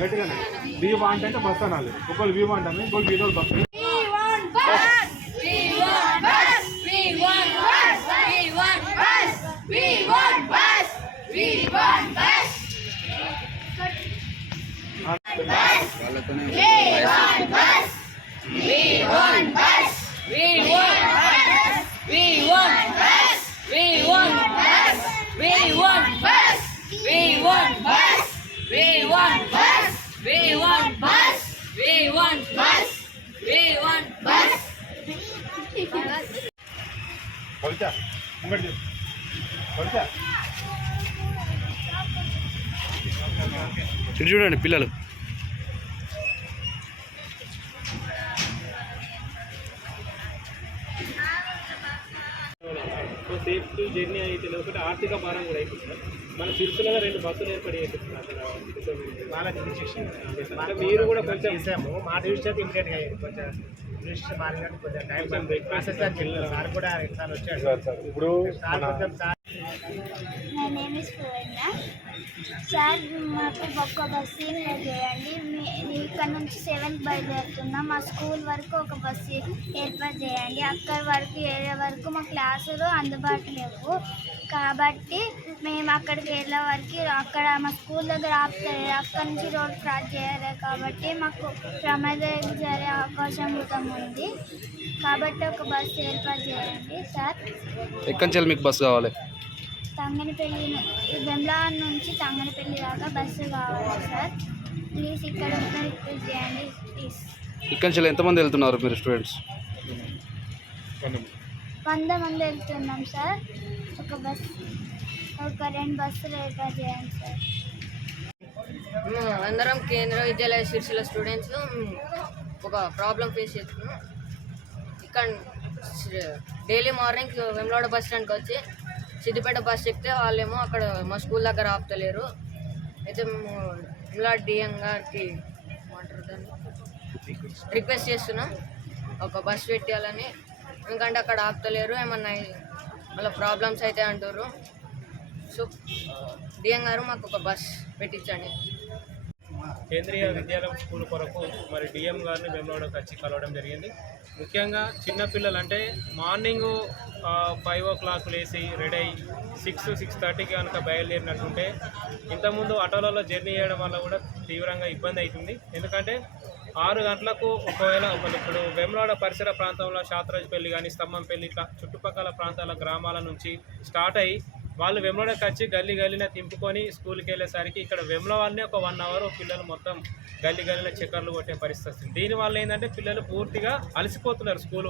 గట్టిగానే we want అంటే bus అనాలి. ఒకళ్ళు వి వాంట్ అని ఇంకోళ్ళు వీధులు బస్. చూడండి పిల్లలు సేఫ్టీ జర్నీ అయితే ఒకటి ఆర్థిక భారం కూడా అయిపోతుంది. మన సిరిసిల్లలో 2 బస్సులు ఏర్పడి మీరు కూడా కొంచెం ఇస్తాము. మా డివిజన్ ఇమీడియట్గా అయ్యింది. కొంచెం డివిజన్ మారినట్టు కొంచెం టైం ప్రాసెస్ సార్ కూడా ఎగ్జామ్ వచ్చాడు. ఇప్పుడు సార్ మాకు ఒక్క బస్సు చేయండి. ఇక్కడ నుంచి 7కి బయలుదేరుతున్నాం. మా స్కూల్ వరకు ఒక బస్సు ఏర్పాటు చేయండి. అక్కడి వరకు ఏరియా వరకు మా క్లాసులు అందుబాటులో లేవు కాబట్టి మేము అక్కడికి వెళ్ళే వరకు అక్కడ మా స్కూల్ దగ్గర ఆపుతాయి. అక్కడి నుంచి రోడ్ క్రాస్ చేయాలి కాబట్టి మాకు ప్రమాదం జరిగే అవకాశం కూడా ఉంది కాబట్టి ఒక బస్సు ఏర్పాటు చేయండి సార్. ఎక్కడి నుంచి మీకు బస్సు కావాలి? తంగనపల్లి వెమ్లాన్ నుంచి తంగనపల్లి దాకా బస్సు కావాలి సార్. ప్లీజ్ ఇక్కడ రిక్వెస్ట్ చేయండి ప్లీజ్. ఇక్కడి నుంచి ఎంతమంది వెళ్తున్నారు మీరు స్టూడెంట్స్? 100 మంది వెళ్తున్నాం సార్. ఒక 2 బస్సులు ఏర్పాటు చేయండి సార్. అందరం కేంద్ర విద్యాలయ సిరిసిల్ల స్టూడెంట్స్ ఒక ప్రాబ్లం ఫేస్ చేస్తున్నాం. ఇక్కడ డైలీ మార్నింగ్ వెమ్లాడ బస్ స్టాండ్కి వచ్చి సిద్దిపేట బస్ ఎక్కితే వాళ్ళేమో అక్కడ మా స్కూల్ దగ్గర ఆపుతలేరు. అయితే మేము ఇలా డిఎం గారికి రిక్వెస్ట్ చేస్తున్నాం ఒక బస్ పెట్టాలని. ఎందుకంటే అక్కడ ఆపుతలేరు, ఏమన్నా మళ్ళీ ప్రాబ్లమ్స్ అయితే అంటారు. సో డిఎం గారు మాకు ఒక బస్ పెట్టించండి. కేంద్రీయ విద్యాలయం స్కూల్ కొరకు మరి డిఎం గారిని వెమ్లాడకి వచ్చి కలవడం జరిగింది. ముఖ్యంగా చిన్నపిల్లలు అంటే మార్నింగ్ 5 o'clock లేచి రెడీ అయ్యి 6-6:30కి కనుక బయలుదేరినట్టుంటే ఇంతకుముందు ఆటోలలో జర్నీ చేయడం వల్ల కూడా తీవ్రంగా ఇబ్బంది అవుతుంది. ఎందుకంటే 6 గంటలకు ఒకవేళ ఇప్పుడు వెమ్లాడ పరిసర ప్రాంతంలో శాతరాజుపల్లి కానీ స్తంభంపల్లి ఇట్లా చుట్టుపక్కల ప్రాంతాల గ్రామాల నుంచి స్టార్ట్ అయ్యి వాళ్ళు వెమ్లాడకి వచ్చి గల్లీన తింపుకొని స్కూల్కి వెళ్ళేసరికి ఇక్కడ వెమ్లవాడనే ఒక 1 hour పిల్లలు మొత్తం గల్లీన చక్కర్లు కొట్టే పరిస్థితి వస్తుంది. దీనివల్ల ఏంటంటే పిల్లలు పూర్తిగా అలసిపోతున్నారు స్కూల్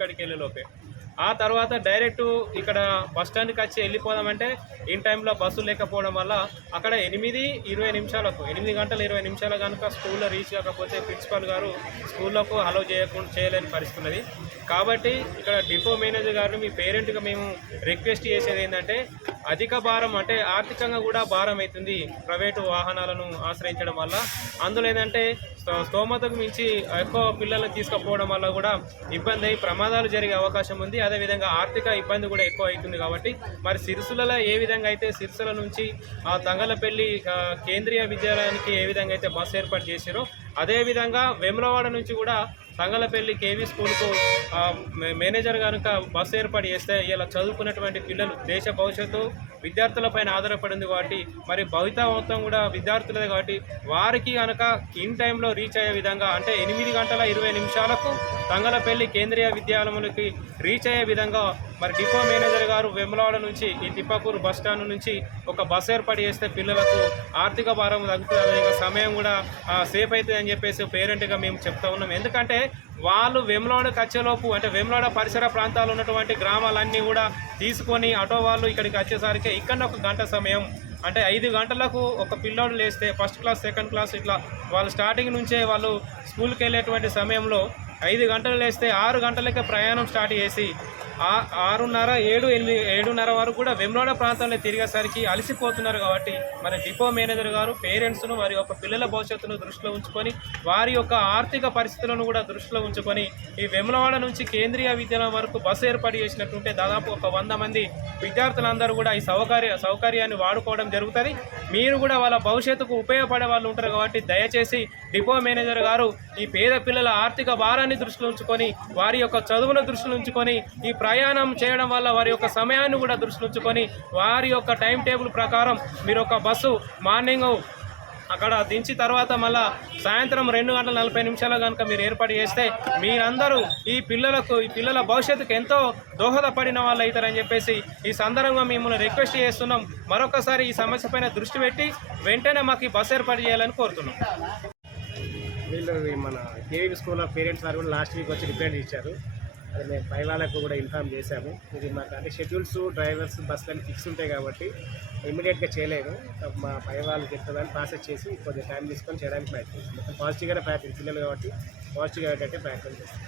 కాడికి వెళ్ళే లోపే. ఆ తర్వాత డైరెక్ట్ ఇక్కడ బస్ స్టాండ్కి వచ్చి వెళ్ళిపోదామంటే ఇన్ టైంలో బస్సు లేకపోవడం వల్ల అక్కడ 8:20 నిమిషాలకు 8 గంటల 20 నిమిషాలు కనుక స్కూల్లో రీచ్ కాకపోతే ప్రిన్సిపాల్ గారు స్కూల్లోకి అలౌ చేయలేని పరిస్థితి ఉన్నది. కాబట్టి ఇక్కడ డిపో మేనేజర్ గారిని మీ పేరెంట్గా మేము రిక్వెస్ట్ చేసేది ఏంటంటే అధిక భారం అంటే ఆర్థికంగా కూడా భారం అవుతుంది ప్రైవేటు వాహనాలను ఆశ్రయించడం వల్ల. అందులో ఏంటంటే స్తోమతకు మించి ఎక్కువ పిల్లలను తీసుకుపోవడం వల్ల కూడా ఇబ్బంది అయ్యి ప్రమాదాలు జరిగే అవకాశం ఉంది. అదేవిధంగా ఆర్థిక ఇబ్బంది కూడా ఎక్కువ అవుతుంది. కాబట్టి మరి సిరిసిల్లలో ఏ విధంగా అయితే సిరిసిల్ల నుంచి తంగలపల్లి కేంద్రీయ విద్యాలయానికి ఏ విధంగా అయితే బస్సు ఏర్పాటు చేశారో అదేవిధంగా వేములవాడ నుంచి కూడా తంగలపల్లి కేవీ స్కూల్కు మేనేజర్ కనుక బస్సు ఏర్పాటు చేస్తే ఇలా చదువుకున్నటువంటి పిల్లలు దేశ భవిష్యత్తు విద్యార్థులపైన ఆధారపడింది కాబట్టి మరి భవితవ్యం కూడా విద్యార్థులదే కాబట్టి వారికి కనుక ఇన్ టైంలో రీచ్ అయ్యే విధంగా అంటే 8:20 తంగలపల్లి కేంద్రీయ విద్యాలయంలోకి రీచ్ అయ్యే విధంగా మరి డిపో మేనేజర్ గారు వేములవాడ నుంచి ఈ తిప్పాపూర్ బస్ స్టాండ్ నుంచి ఒక బస్సు ఏర్పాటు చేస్తే పిల్లలకు ఆర్థిక భారం తగ్గుతుంది, అదేవిధంగా సమయం కూడా సేఫ్ అవుతుంది అని చెప్పేసి పేరెంట్గా మేము చెప్తా ఉన్నాం. ఎందుకంటే వాళ్ళు వేములవాడకి వచ్చేలోపు అంటే వేములవాడ పరిసర ప్రాంతాల్లో ఉన్నటువంటి గ్రామాలన్నీ కూడా తీసుకొని ఆటో వాళ్ళు ఇక్కడికి వచ్చేసరికి ఇక్కడ 1 గంట సమయం అంటే 5 గంటలకు ఒక పిల్లోడు లేస్తే ఫస్ట్ క్లాస్ సెకండ్ క్లాస్ ఇట్లా వాళ్ళు స్టార్టింగ్ నుంచే వాళ్ళు స్కూల్కి వెళ్ళేటువంటి సమయంలో 5 గంటలు లేస్తే 6 గంటలకే ప్రయాణం స్టార్ట్ చేసి 6:30, 7:30 వరకు కూడా వేములవాడ ప్రాంతంలో తిరిగేసరికి అలసిపోతున్నారు. కాబట్టి మరి డిపో మేనేజర్ గారు పేరెంట్స్ను వారి యొక్క పిల్లల భవిష్యత్తును దృష్టిలో ఉంచుకొని వారి యొక్క ఆర్థిక పరిస్థితులను కూడా దృష్టిలో ఉంచుకొని ఈ వేములవాడ నుంచి కేంద్రీయ విద్యాలయం వరకు బస్సు ఏర్పాటు చేసినట్టుంటే దాదాపు ఒక 100 మంది విద్యార్థులందరూ కూడా ఈ సౌకర్యాన్ని వాడుకోవడం జరుగుతుంది. మీరు కూడా వాళ్ళ భవిష్యత్తుకు ఉపయోగపడే వాళ్ళు ఉంటారు కాబట్టి దయచేసి డిపో మేనేజర్ గారు ఈ పేద పిల్లల ఆర్థిక భారాన్ని దృష్టిలో ఉంచుకొని వారి యొక్క చదువును దృష్టిలో ఉంచుకొని ఈ ప్రయాణం చేయడం వల్ల వారి యొక్క సమయాన్ని కూడా దృష్టిలో ఉంచుకొని వారి యొక్క టైం టేబుల్ ప్రకారం మీరు ఒక బస్సు మార్నింగ్ అక్కడ దించి తర్వాత మళ్ళీ సాయంత్రం 2:40 కనుక మీరు ఏర్పాటు చేస్తే మీరందరూ ఈ పిల్లల భవిష్యత్తుకు ఎంతో దోహదపడిన వాళ్ళు అవుతారని చెప్పేసి ఈ సందర్భంగా మిమ్మల్ని రిక్వెస్ట్ చేస్తున్నాం. మరొకసారి ఈ సమస్య పైన దృష్టి పెట్టి వెంటనే మాకు ఈ బస్సు ఏర్పాటు చేయాలని కోరుతున్నాం. వీళ్ళు మన కేవీ స్కూల్ ఆఫ్ పేరెంట్స్ వారు కూడా లాస్ట్ వీక్ వచ్చి రిప్లై ఇచ్చారు. అది మేము పై వాళ్ళకు కూడా ఇన్ఫామ్ చేశాము. ఇది మాకు అంటే షెడ్యూల్స్ డ్రైవర్స్ బస్సులు అన్ని ఫిక్స్ ఉంటాయి కాబట్టి ఇమీడియట్గా చేయలేము. మా పై వాళ్ళు చెప్తుందని ప్రాసెస్ చేసి కొద్దిగా టైం తీసుకొని చేయడానికి ప్రయత్నిస్తాం. మొత్తం పాజిటివ్గానే ప్రయత్నం పిల్లలు కాబట్టి పాజిటివ్గా ఏంటంటే ప్రయత్నం చేస్తాం.